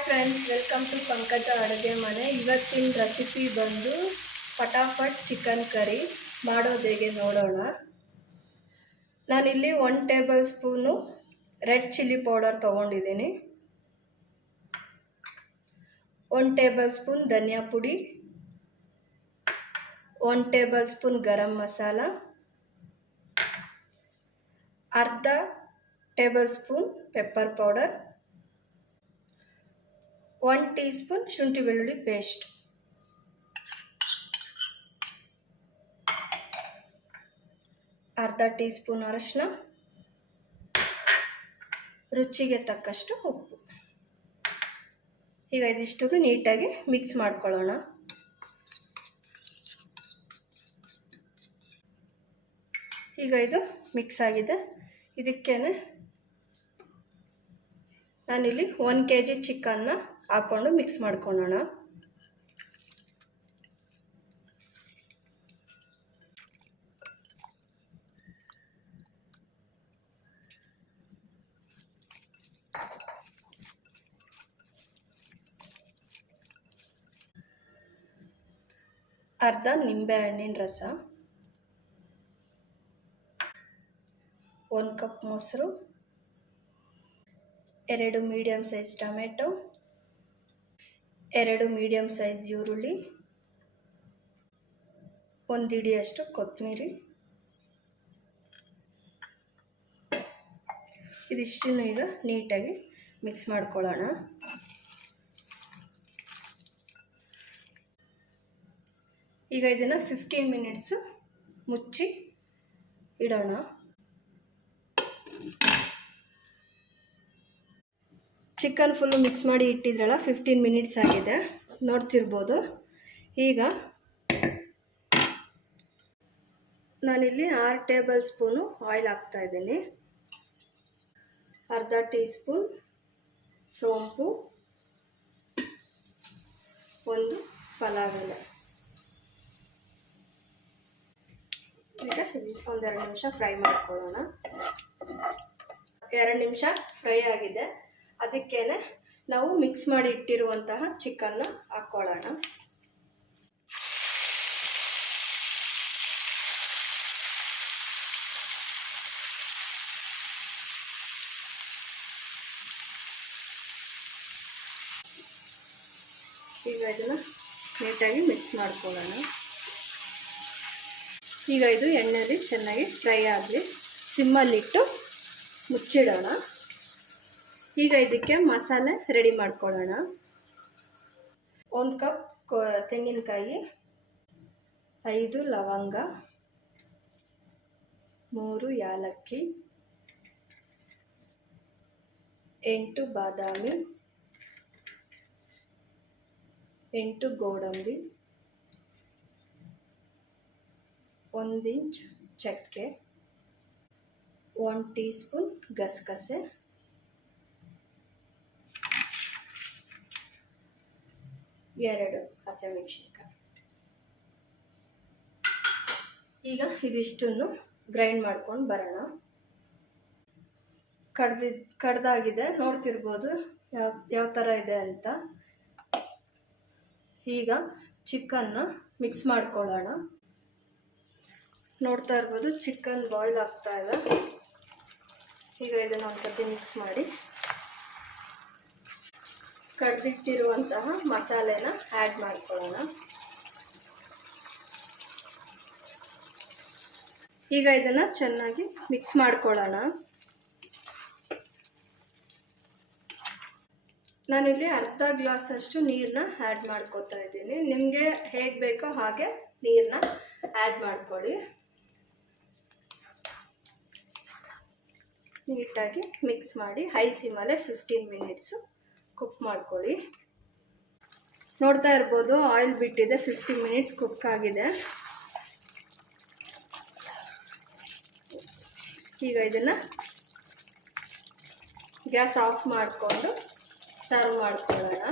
Friends welcome to ಪಂಕಜ ಅಡುಗೆ ಮನೆ ಇವತ್ತಿನ ರೆಸಿಪಿ ಬಂದು ಫಟಾಫಟ್ ಚಿಕನ್ ಕರಿ ಮಾಡೋದು ಹೇಗೆ ನೋಡೋಣ ನಾನಿಲ್ಲಿ one tablespoon red chilli powder ತೊಗೊಂಡಿದ್ದೀನಿ ಒನ್ ಟೇಬಲ್ ಸ್ಪೂನ್ ಧನಿಯಾ ಪುಡಿ one tablespoon garam masala ಅರ್ಧ tablespoon pepper powder one teaspoon ಶುಂಠಿ ಬೆಳ್ಳುಳ್ಳಿ ಪೇಸ್ಟ್ ಅರ್ಧ ಟೀ ಸ್ಪೂನ್ ಅರಶಿನ. ರುಚಿಗೆ ತಕ್ಕಷ್ಟು ಉಪ್ಪು. ಈಗ ಇದಿಷ್ಟು ನೀಟಾಗಿ ಮಿಕ್ಸ್ ಮಾಡ್ಕೊಳ್ಳೋಣ. ಈಗ ಇದು ಮಿಕ್ಸ್ ಆಗಿದೆ. ಇದಕ್ಕೇ ನಾನಿಲ್ಲಿ ಒನ್ ಕೆ ಜಿ ಚಿಕನ್ನ ಹಾಕ್ಕೊಂಡು ಮಿಕ್ಸ್ ಮಾಡ್ಕೊಳ್ಳೋಣ. ಅರ್ಧ ನಿಂಬೆ ಹಣ್ಣಿನ ರಸ ಒಂದು ಕಪ್ ಮೊಸರು ಎರಡು ಮೀಡಿಯಮ್ ಸೈಜ್ ಟೊಮೆಟೊ ಎರಡು ಮೀಡಿಯಮ್ ಸೈಜ್ ಈರುಳ್ಳಿ, ಒಂದು ಹಿಡಿಯಷ್ಟು ಕೊತ್ತಂಬರಿ ಇದಿಷ್ಟನ್ನು ಈಗ ನೀಟಾಗಿ ಮಿಕ್ಸ್ ಮಾಡ್ಕೊಳ್ಳೋಣ. ಈಗ ಇದನ್ನು ಫಿಫ್ಟೀನ್ ಮಿನಿಟ್ಸು ಮುಚ್ಚಿ ಇಡೋಣ. ಚಿಕನ್ ಫುಲ್ಲು ಮಿಕ್ಸ್ ಮಾಡಿ ಇಟ್ಟಿದ್ರಲ್ಲ ಫಿಫ್ಟೀನ್ ಮಿನಿಟ್ಸ್ ಆಗಿದೆ. ನೋಡ್ತಿರ್ಬೋದು. ಈಗ ನಾನಿಲ್ಲಿ ಆರು ಟೇಬಲ್ ಸ್ಪೂನು ಆಯಿಲ್ ಹಾಕ್ತಾ ಇದ್ದೀನಿ. ಅರ್ಧ ಟೀ ಸ್ಪೂನ್ ಸೋಂಪು, ಒಂದು ಪಲಾವ್ ಎಲೆ ಈಗ ಒಂದೆರಡು ನಿಮಿಷ ಫ್ರೈ ಮಾಡ್ಕೊಳ್ಳೋಣ. ಎರಡು ನಿಮಿಷ ಫ್ರೈ ಆಗಿದೆ. ಅದಕ್ಕೇನೆ ನಾವು ಮಿಕ್ಸ್ ಮಾಡಿ ಇಟ್ಟಿರುವಂತಹ ಚಿಕನ್ನ ಹಾಕ್ಕೊಳ್ಳೋಣ ಈಗ ಇದನ್ನು ನೀಟಾಗಿ ಮಿಕ್ಸ್ ಮಾಡ್ಕೊಳ್ಳೋಣ. ಈಗ ಇದು ಎಣ್ಣೆಯಲ್ಲಿ ಚೆನ್ನಾಗಿ ಫ್ರೈ ಆಗಲಿ ಸಿಮ್ಮಲ್ಲಿಟ್ಟು ಮುಚ್ಚಿಡೋಣ. ಈಗ ಇದಕ್ಕೆ ಮಸಾಲೆ ರೆಡಿ ಮಾಡ್ಕೊಳ್ಳೋಣ. ಒಂದು ಕಪ್ ತೆಂಗಿನಕಾಯಿ, ಐದು ಲವಂಗ, ಮೂರು ಯಾಲಕ್ಕಿ, ಎಂಟು ಬಾದಾಮಿ, ಎಂಟು ಗೋಡಂಬಿ, ಒಂದು ಇಂಚ್ ಚಕ್ಕೆ ಒನ್ ಟೀ ಸ್ಪೂನ್ ಗಸಗಸೆ ಎರಡು ಹಸಿಮೆಣಸಿನ್ಕಾಯಿ ಈಗ ಇದಿಷ್ಟನ್ನು ಗ್ರೈಂಡ್ ಮಾಡ್ಕೊಂಡು ಬರೋಣ. ಕಡ್ದಿ ಕಡ್ದಾಗಿದೆ, ನೋಡ್ತಿರ್ಬೋದು ಯಾವ ಯಾವ ಥರ ಇದೆ ಅಂತ. ಈಗ ಚಿಕನ್ನ ಮಿಕ್ಸ್ ಮಾಡ್ಕೊಳ್ಳೋಣ. ನೋಡ್ತಾ ಇರ್ಬೋದು ಚಿಕನ್ ಬಾಯ್ಲ್ ಆಗ್ತಾ ಇದೆ. ಈಗ ಇದನ್ನು ಒಂದ್ಸತಿ ಮಿಕ್ಸ್ ಮಾಡಿ ಕಡ್ದಿಟ್ಟಿರುವಂತಹ ಮಸಾಲೆನ ಆ್ಯಡ್ ಮಾಡ್ಕೊಳ್ಳೋಣ. ಈಗ ಇದನ್ನು ಚೆನ್ನಾಗಿ ಮಿಕ್ಸ್ ಮಾಡ್ಕೊಳ್ಳೋಣ. ನಾನಿಲ್ಲಿ ಅರ್ಧ ಗ್ಲಾಸಷ್ಟು ನೀರನ್ನ ಆ್ಯಡ್ ಮಾಡ್ಕೊತಾ ಇದ್ದೀನಿ. ನಿಮಗೆ ಹೇಗೆ ಬೇಕೋ ಹಾಗೆ ನೀರನ್ನ ಆ್ಯಡ್ ಮಾಡ್ಕೊಳ್ಳಿ. ನೀಟಾಗಿ ಮಿಕ್ಸ್ ಮಾಡಿ. ಹೈ ಸಿಮಲ್ಲೇ ಫಿಫ್ಟೀನ್ ಮಿನಿಟ್ಸು ಮಾಡ್ಕೊಳ್ಳಿ. ನೋಡ್ತಾ ಇರ್ಬೋದು ಆಯಿಲ್ ಬಿಟ್ಟಿದೆ ಫಿಫ್ಟಿ ಮಿನಿಟ್ಸ್ ಕುಕ್ ಆಗಿದೆ. ಈಗ ಇದನ್ನು ಗ್ಯಾಸ್ ಆಫ್ ಮಾಡಿಕೊಂಡು ಸರ್ವ್ ಮಾಡ್ಕೊಳ್ಳೋಣ.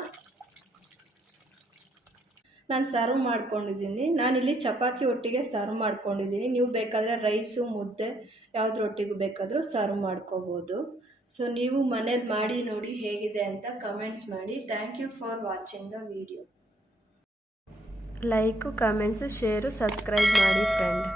ನಾನು ಸರ್ವ್ ಮಾಡ್ಕೊಂಡಿದ್ದೀನಿ. ನಾನಿಲ್ಲಿ ಚಪಾತಿ ಒಟ್ಟಿಗೆ ಸರ್ವ್ ಮಾಡ್ಕೊಂಡಿದ್ದೀನಿ. ನೀವು ಬೇಕಾದರೆ ರೈಸು ಮುದ್ದೆ ಯಾವುದ್ರ ಒಟ್ಟಿಗೂ ಬೇಕಾದರೂ ಸರ್ವ್ ಮಾಡ್ಕೋಬೋದು. ಸೊ ನೀವು ಮನೇಲಿ ಮಾಡಿ ನೋಡಿ ಹೇಗಿದೆ ಅಂತ ಕಮೆಂಟ್ಸ್ ಮಾಡಿ. Thank you for watching the video like comments share subscribe ಮಾಡಿ ಫ್ರೆಂಡ್